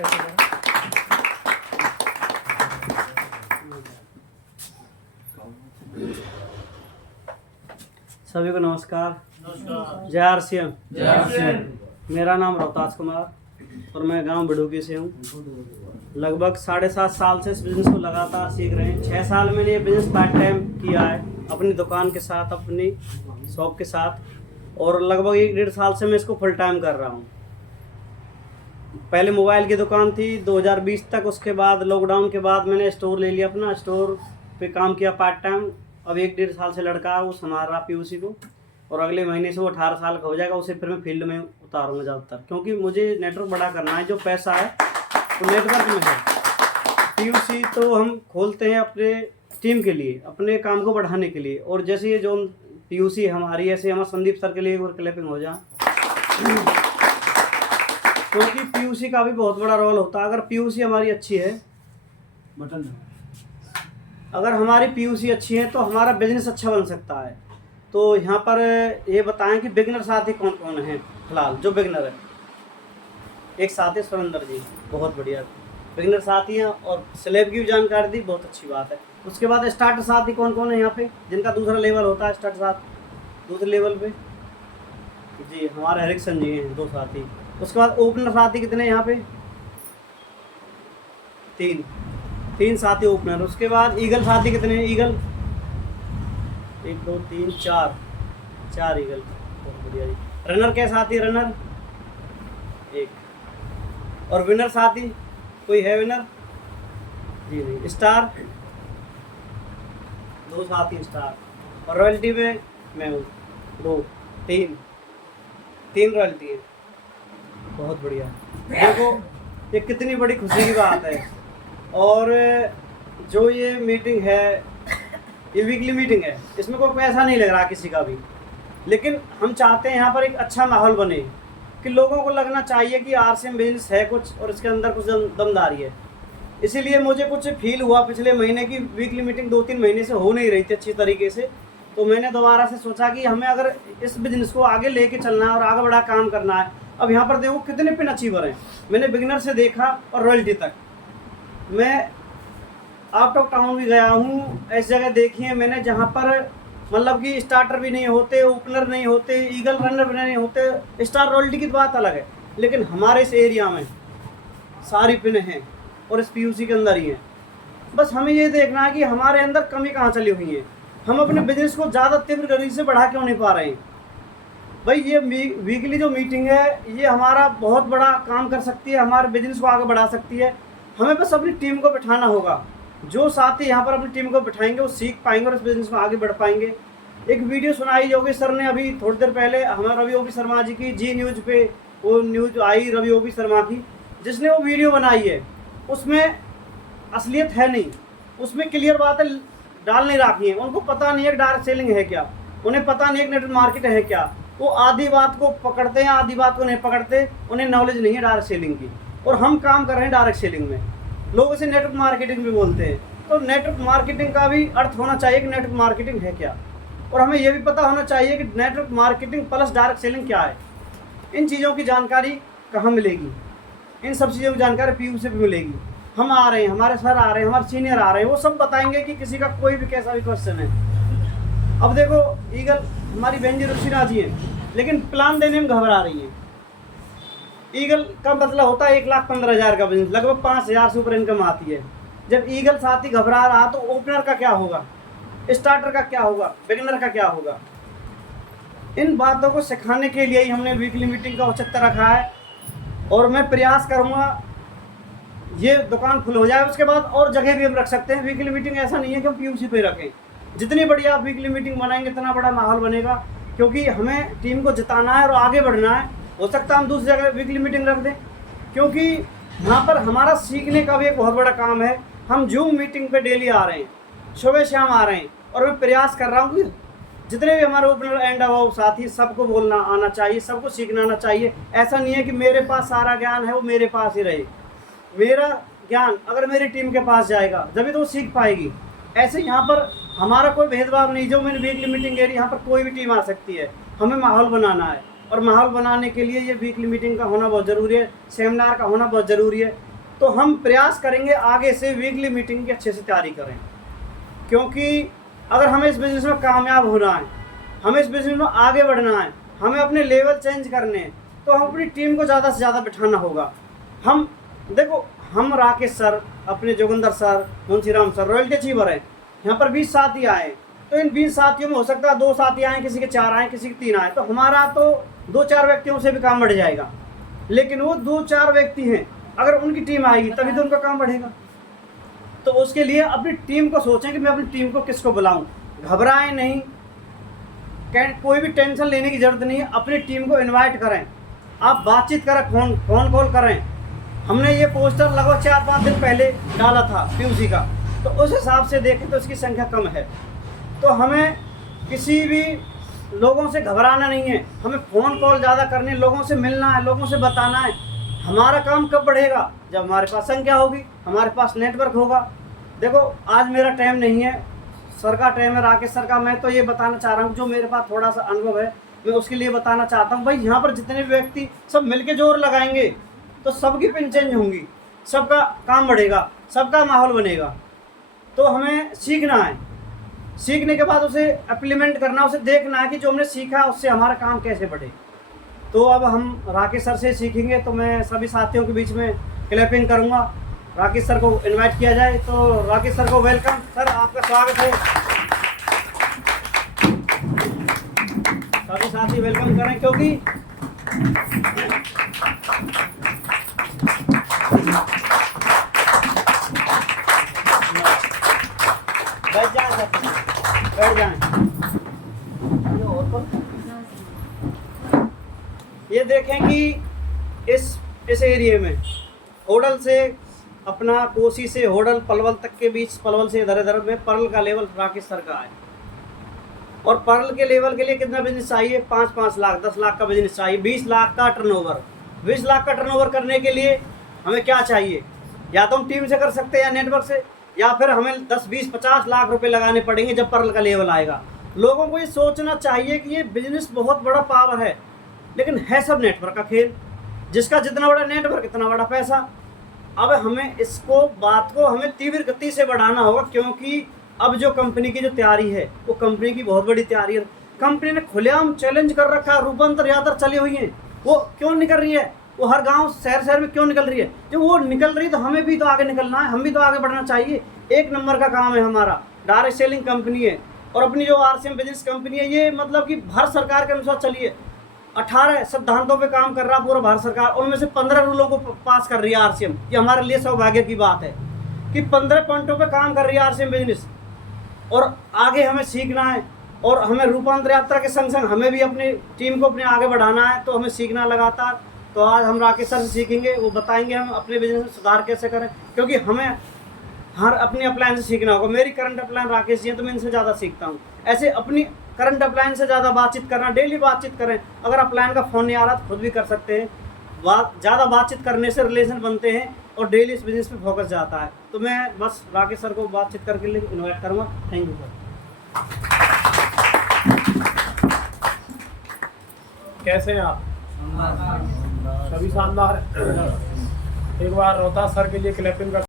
सभी को नमस्कार। जय आरसीएम। मेरा नाम रोहतास कुमार और मैं गांव बड़ूकी से हूँ। लगभग 7.5 साल से इस बिज़नेस को लगातार सीख रहे हैं। 6 साल मैंने ये बिज़नेस पार्ट टाइम किया है अपनी दुकान के साथ, अपनी शॉप के साथ, और लगभग 1-1.5 साल से मैं इसको फुल टाइम कर रहा हूँ। पहले मोबाइल की दुकान थी 2020 तक, उसके बाद लॉकडाउन के बाद मैंने स्टोर ले लिया, अपना स्टोर पे काम किया पार्ट टाइम। अब 1-1.5 साल से लड़का है वो संभाल रहा पीयूसी को, और अगले महीने से वो 18 साल का हो जाएगा। उसे फिर मैं फील्ड में उतारूँगा ज़्यादातर, क्योंकि मुझे नेटवर्क बड़ा करना है। जो पैसा है वो नेटवर्क में है। पीयूसी तो हम खोलते हैं अपने टीम के लिए, अपने काम को बढ़ाने के लिए। और जैसे ये जो पीयूसी हमारी, ऐसे हमारे संदीप सर के लिए एक बार क्लैपिंग हो जाए, क्योंकि पीयूसी का भी बहुत बड़ा रोल होता है। अगर पीयूसी हमारी अच्छी है, अगर हमारी पीयूसी अच्छी है तो हमारा बिजनेस अच्छा बन सकता है। तो यहाँ पर ये बताएं कि बिगनर साथी कौन कौन हैं फिलहाल जो बिगनर है। एक साथी सुरेंद्र जी, बहुत बढ़िया बिगनर साथी हैं, और स्लैब की भी जानकारी दी, बहुत अच्छी बात है। उसके बाद स्टार्टर साथी कौन कौन है यहाँ पे, जिनका दूसरा लेवल होता है स्टार्टर साथ दूसरे लेवल पे जी, हमारे हरिक्सन जी हैं 2 साथी। उसके बाद ओपनर साथी कितने यहाँ पे, 3 साथी ओपनर। उसके बाद ईगल साथी कितने हैं, ईगल 1 2 3 4 ईगल, बहुत बढ़िया जी। रनर के साथी, रनर 1। और विनर साथी कोई है विनर जी? नहीं। स्टार 2 साथी स्टार, और रॉयल्टी में मैं हूँ 2 3 रॉयल्टी है, बहुत बढ़िया। देखो ये कितनी बड़ी खुशी की बात है। और जो ये मीटिंग है, ये वीकली मीटिंग है, इसमें कोई पैसा नहीं लग रहा किसी का भी, लेकिन हम चाहते हैं यहाँ पर एक अच्छा माहौल बने कि लोगों को लगना चाहिए कि आरसीएम बिजनेस है कुछ, और इसके अंदर कुछ दमदारी है। इसीलिए मुझे कुछ फील हुआ पिछले महीने की वीकली मीटिंग 2-3 महीने से हो नहीं रही थी अच्छी तरीके से। तो मैंने दोबारा से सोचा कि हमें अगर इस बिज़नेस को आगे लेके चलना है और आगे बड़ा काम करना है। अब यहाँ पर देखो कितने पिन अचीवर हैं। मैंने बिगिनर से देखा और रॉयल्टी तक। मैं आउट ऑफ टाउन भी गया हूँ, ऐसी जगह देखी है मैंने जहाँ पर मतलब कि स्टार्टर भी नहीं होते, ओपनर नहीं होते, ईगल रनर भी नहीं होते। स्टार रॉयल्टी की बात अलग है, लेकिन हमारे इस एरिया में सारी पिन हैं और इस पीयूसी के अंदर ही हैं। बस हमें ये देखना है कि हमारे अंदर कमी कहाँ चली हुई है, हम अपने बिजनेस को ज़्यादा तीव्र गति से बढ़ा क्यों नहीं पा रहे हैं। भाई ये वीकली जो मीटिंग है ये हमारा बहुत बड़ा काम कर सकती है, हमारे बिजनेस को आगे बढ़ा सकती है। हमें बस अपनी टीम को बिठाना होगा। जो साथी यहाँ पर अपनी टीम को बिठाएंगे वो सीख पाएंगे और इस बिजनेस में आगे बढ़ पाएंगे। एक वीडियो सुनाई योगी सर ने अभी थोड़ी देर पहले, हमारे रवि ओपी शर्मा जी की जी न्यूज़ पे वो न्यूज़ आई रवि ओपी शर्मा की, जिसने वो वीडियो बनाई है उसमें असलियत है नहीं, उसमें क्लियर बातें डाल नहीं रखी हैं। उनको पता नहीं है कि डायरेक्ट सेलिंग है क्या, उन्हें पता नहीं है कि नेटवर्क मार्केट है क्या। वो आधी बात को पकड़ते हैं, आधी बात को नहीं पकड़ते, उन्हें नॉलेज नहीं है डायरेक्ट सेलिंग की। और हम काम कर रहे हैं डायरेक्ट सेलिंग में, लोग इसे नेटवर्क मार्केटिंग भी बोलते हैं। तो नेटवर्क मार्केटिंग का भी अर्थ होना चाहिए कि नेटवर्क मार्केटिंग है क्या, और हमें यह भी पता होना चाहिए कि network marketing plus direct selling क्या है। इन चीज़ों की जानकारी कहाँ मिलेगी, इन सब चीज़ों की जानकारी पीयू से भी मिलेगी। हम आ रहे हैं, हमारे सर आ रहे हैं, हमारे सीनियर आ रहे हैं, वो सब बताएंगे कि किसी का कोई भी कैसा भी क्वेश्चन है। अब देखो ईगल हमारी बहन जी रुचिरा जी हैं, लेकिन प्लान देने में घबरा रही है। ईगल का मतलब होता है 1,15,000 का बिजनेस, लगभग 5,000 से ऊपर इनकम आती है। जब ईगल साथी घबरा रहा तो ओपनर का क्या होगा, स्टार्टर का क्या होगा, बिगिनर का क्या होगा। इन बातों को सिखाने के लिए ही हमने वीकली मीटिंग का औचित्य रखा है, और मैं प्रयास करूँगा ये दुकान फुल हो जाए। उसके बाद और जगह भी हम रख सकते हैं। वीकली मीटिंग ऐसा नहीं है कि हम पीयूसी पे रखें, जितनी बढ़िया आप वीकली मीटिंग बनाएंगे इतना बड़ा माहौल बनेगा, क्योंकि हमें टीम को जिताना है और आगे बढ़ना है। हो सकता है हम दूसरी जगह वीकली मीटिंग रख दें, क्योंकि यहाँ पर हमारा सीखने का भी एक बहुत बड़ा काम है। हम जूम मीटिंग पे डेली आ रहे हैं, सुबह शाम आ रहे हैं, और मैं प्रयास कर रहा हूँ कि जितने भी हमारे ओपनर एंड अबाउ साथी, सबको बोलना आना चाहिए, सबको सीखना आना चाहिए। ऐसा नहीं है कि मेरे पास सारा ज्ञान है वो मेरे पास ही रहे। मेरा ज्ञान अगर मेरी टीम के पास जाएगा जब तो वो सीख पाएगी। ऐसे यहाँ पर हमारा कोई भेदभाव नहीं, जो मैंने वीकली मीटिंग कह रही, यहाँ पर कोई भी टीम आ सकती है। हमें माहौल बनाना है, और माहौल बनाने के लिए ये वीकली मीटिंग का होना बहुत ज़रूरी है, सेमिनार का होना बहुत ज़रूरी है। तो हम प्रयास करेंगे आगे से वीकली मीटिंग की अच्छे से तैयारी करें, क्योंकि अगर हमें इस बिज़नेस में कामयाब होना है, हमें इस बिज़नेस में आगे बढ़ना है, हमें अपने लेवल चेंज करने हैं, तो हम अपनी टीम को ज़्यादा से ज़्यादा बिठाना होगा। हम देखो, हम राकेश सर, अपने Joginder sir, Munshiram sir royalty achiever हैं। यहाँ पर 20 साथी आए, तो इन 20 साथियों में हो सकता है 2 साथी आए, किसी के 4 आए, किसी के 3 आए, तो हमारा तो 2-4 व्यक्तियों से भी काम बढ़ जाएगा। लेकिन वो 2-4 व्यक्ति हैं, अगर उनकी टीम आएगी तभी तो उनका काम बढ़ेगा। तो उसके लिए अपनी टीम को सोचें कि मैं अपनी टीम को किसको बुलाऊं। घबराएं नहीं, कोई भी टेंशन लेने की ज़रूरत नहीं है। अपनी टीम को इनवाइट करें, आप बातचीत करें, फ़ोन कॉल करें। हमने ये पोस्टर लगभग 4-5 दिन पहले डाला था पीयूसी का, तो उस हिसाब से देखें तो इसकी संख्या कम है। तो हमें किसी भी लोगों से घबराना नहीं है, हमें फ़ोन कॉल ज़्यादा करनी है, लोगों से मिलना है, लोगों से बताना है। हमारा काम कब बढ़ेगा? जब हमारे पास संख्या होगी, हमारे पास नेटवर्क होगा। देखो, आज मेरा टाइम नहीं है, सर का टाइम है, राकेश सर का। मैं तो ये बताना चाह रहा हूँ, जो मेरे पास थोड़ा सा अनुभव है मैं उसके लिए बताना चाहता हूँ। भाई, यहाँ पर जितने भी व्यक्ति सब मिलके जोर लगाएंगे तो सबकी पिन चेंज होंगी, सबका काम बढ़ेगा, सबका माहौल बनेगा। तो हमें सीखना है, सीखने के बाद उसे इम्प्लीमेंट करना, उसे देखना है कि जो हमने सीखा उससे हमारा काम कैसे बढ़े। तो अब हम राकेश सर से सीखेंगे। तो मैं सभी साथियों के बीच में क्लैपिंग करूंगा, राकेश सर को इनवाइट किया जाए। तो राकेश सर को वेलकम। सर, आपका स्वागत है। सभी साथी वेलकम करें, क्योंकि बैठ जाएं, बैठ जाएं। ये देखें कि इस एरिया में होडल से अपना कोसी से होडल पलवल तक के बीच, पलवल से इधर में पर्ल का लेवल राकेश सर का है। और पर्ल के लेवल के लिए कितना बिजनेस चाहिए? 5-5 लाख, 10 लाख का बिजनेस चाहिए, 20 लाख का टर्नओवर। 20 लाख का टर्नओवर करने के लिए हमें क्या चाहिए? या तो हम टीम से कर सकते हैं या नेटवर्क से, या फिर हमें 10, 20, 50 लाख रुपए लगाने पड़ेंगे जब पर्ल का लेवल आएगा। लोगों को ये सोचना चाहिए कि ये बिजनेस बहुत बड़ा पावर है, लेकिन है सब नेटवर्क का खेल। जिसका जितना बड़ा नेटवर्क इतना बड़ा पैसा। अब हमें बात को हमें तीव्र गति से बढ़ाना होगा, क्योंकि अब जो कंपनी की जो तैयारी है वो कंपनी की बहुत बड़ी तैयारी है। कंपनी ने खुलेआम चैलेंज कर रखा है, रूपांतर यात्रा चली हुई है। वो क्यों निकल रही है? वो हर गांव शहर में क्यों निकल रही है? जब वो निकल रही है तो हमें भी तो आगे निकलना है, हम भी तो आगे बढ़ना चाहिए। 1 नंबर का काम है हमारा, डायरेक्ट सेलिंग कंपनी है। और अपनी जो RCM बिजनेस कंपनी है, ये मतलब कि भारत सरकार के अनुसार चली है। 18 सिद्धांतों पे काम कर रहा पूरा भारत सरकार, उनमें से 15 रूलों को पास कर रही है RCM। ये हमारे लिए सौभाग्य की बात है कि 15 पॉइंटों पे काम कर रही है RCM बिजनेस। और आगे हमें सीखना है, और हमें रूपांतर यात्रा के संग संग हमें भी अपनी टीम को अपने आगे बढ़ाना है। तो हमें सीखना लगातार। तो आज हम राकेश सर से सीखेंगे, वो बताएंगे हम अपने बिजनेस में सुधार कैसे करें, क्योंकि हमें हर अपनी अपलाइन से सीखना होगा। मेरी करंट अपलाइन राकेश जी हैं, तो मैं इनसे ज़्यादा सीखता हूँ। ऐसे अपनी करंट अपलाइन से ज़्यादा बातचीत करना, डेली बातचीत करें। अगर अपलाइन का फ़ोन नहीं आ रहा तो खुद भी कर सकते हैं। ज़्यादा बातचीत करने से रिलेशन बनते हैं और डेली इस बिजनेस पे फोकस जाता है। तो मैं बस राकेश सर को बातचीत करके लिए इन्वाइट करूँगा। Thank you sir. कैसे हैं आप? सभी शानदार। एक बार रोहतास सर के लिए क्लैपिंग कर